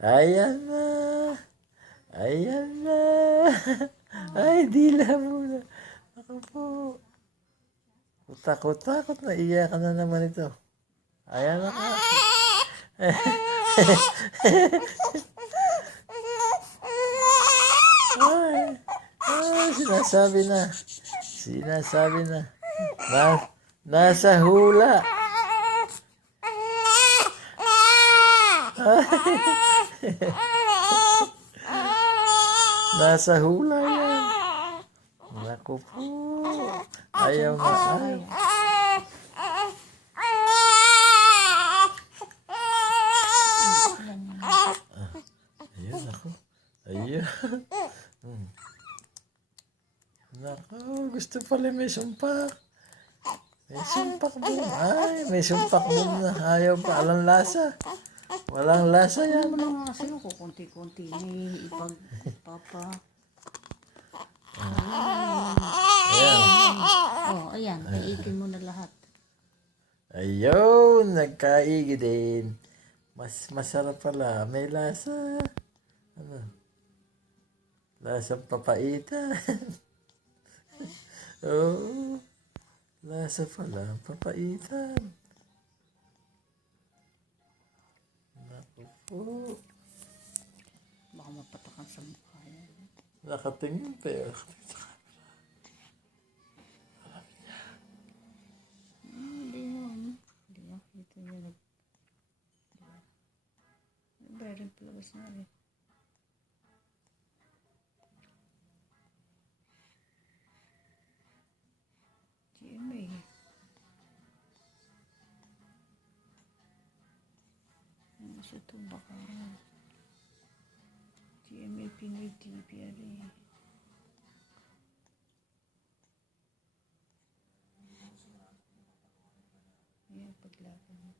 Ayan na. Ayan na. Ay, dila muna. Ako po. Takot-takot na iyakan na naman ito. Ayan na ka. Ay, sinasabi na. Sinasabi na. Nasa hula. Nasa hula yan. Naku po. Ayaw na. Ayaw. Ayun ako. Ayun. Naku, gusto pala may sumpak. May sumpak doon. Ay, may sumpak doon na. Ayaw pa. Alang lasa. Walang lasa yan. Ano mo na nga sa'yo ko, konti-konti. May ipagpapa. Ayan. Oh, ayan. Iitin mo na lahat. Ayun, nagkaigi din. Masarap pala. May lasa. Ano? Lasang papaitan. Oh, lasa pala. Papaitan. Naku po. Baka mapatakan sa mukha yan. Nakatingin pero Hindi mo. Hindi makita niya. Nagbayarin palabas na rin. GMA. Ano siya ito? Baka GMA Pinoy TV rin. Ayan, paglaban.